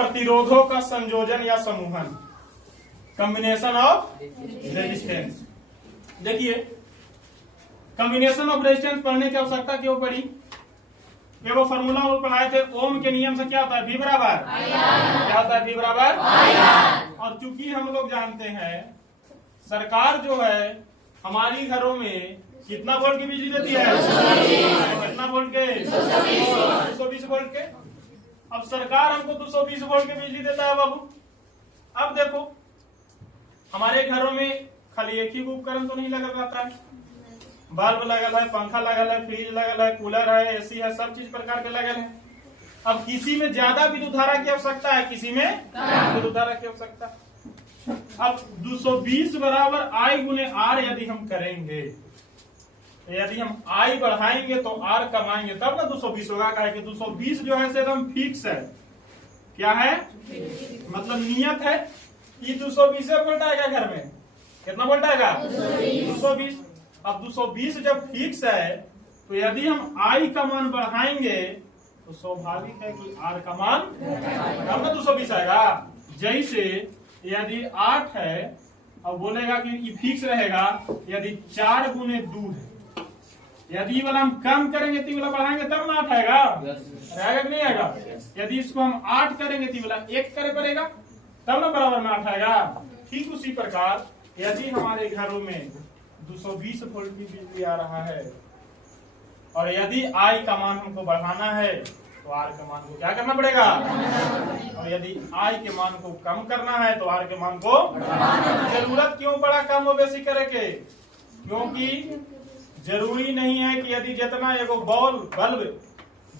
प्रतिरोधों का संयोजन या समूहन, कॉम्बिनेशन ऑफ रेजिस्टेंस। देखिए, कॉम्बिनेशन ऑफ रेजिस्टेंस पढ़ने की आवश्यकता क्यों पड़ी? ये वो फॉर्मूला वो पढ़ाए थे, ओम के नियम से क्या होता है? V बराबर क्या होता है? V बराबर। और चूंकि हम लोग जानते हैं सरकार जो है हमारी घरों में कितना वोल्ट की बिजली देती है? कितना वोल्ट के? 220 वोल्ट के। अब सरकार हमको 220 वोल्ट की बिजली देता है बाबू। अब देखो हमारे घरों में खाली एक ही उपकरण तो नहीं लगा रहता है, बल्ब लगल है, पंखा लगल है, फ्रिज लगल है, कूलर है, एसी है, सब चीज प्रकार के लगल है। अब किसी में ज्यादा विद्युत धारा की आवश्यकता है, किसी में विद्युत धारा की आवश्यकता है। अब 220 बराबर I गुने R यदि हम करेंगे, यदि हम I बढ़ाएंगे तो R कमाएंगे तब ना 220 होगा। कहे कि 220 जो है एकदम फिक्स है। क्या है? मतलब नियत है कि 220 वोल्ट आएगा घर में। कितना वोल्ट आएगा? 220। अब 220 जब फिक्स है तो यदि हम I का मान बढ़ाएंगे तो स्वाभाविक है कि R का मान तब ना 220 आएगा। जैसे यदि 8 है, अब बोलेगा कि ये फिक्स रहेगा, यदि 4 गुने 2 है, यदि वाला हम कम करेंगे तो वाला बढ़ाएंगे तब ना 8 आएगा। रहेगा कि नहीं आएगा? यदि इसको हम 8 करेंगे तो वाला 1 करे पड़ेगा तब ना बराबर में 8 आएगा। ठीक उसी प्रकार यदि हमारे घरों में 220 वोल्ट की बिजली आ रहा है और यदि I का मान हमको बढ़ाना है तो R के मान को क्या करना पड़ेगा? और यदि I के मान को कम करना है तो R के मान को जरूरत क्यों पड़ा कम और बेसी करे के? क्योंकि जरूरी नहीं है कि यदि जितना एगो बल्ब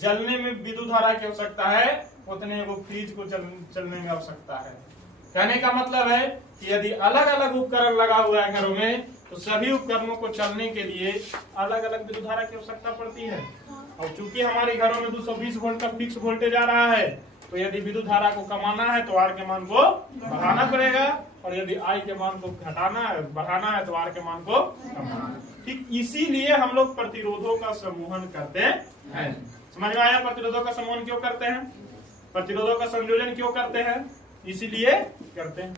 जलने में विद्युत धारा की आवश्यकता है उतने एगो फ्रिज को चलने में आवश्यकता है। कहने का मतलब है कि यदि अलग अलग उपकरण लगा हुआ है घरों में तो सभी उपकरणों को चलने के लिए अलग अलग विद्युत धारा की आवश्यकता पड़ती है। और चूंकि हमारे घरों में 220 वोल्ट का फिक्स वोल्टेज आ रहा है तो यदि विद्युत धारा को कमाना है तो R के मान को बढ़ाना पड़ेगा, और यदि I के मान को घटाना है बढ़ाना है तो R के मान को कमाना है। ठीक इसीलिए हम लोग प्रतिरोधों का समूहन करते हैं। समझ में आया? प्रतिरोधों का समूहन क्यों करते हैं? प्रतिरोधों का संयोजन क्यों करते हैं? इसीलिए करते हैं।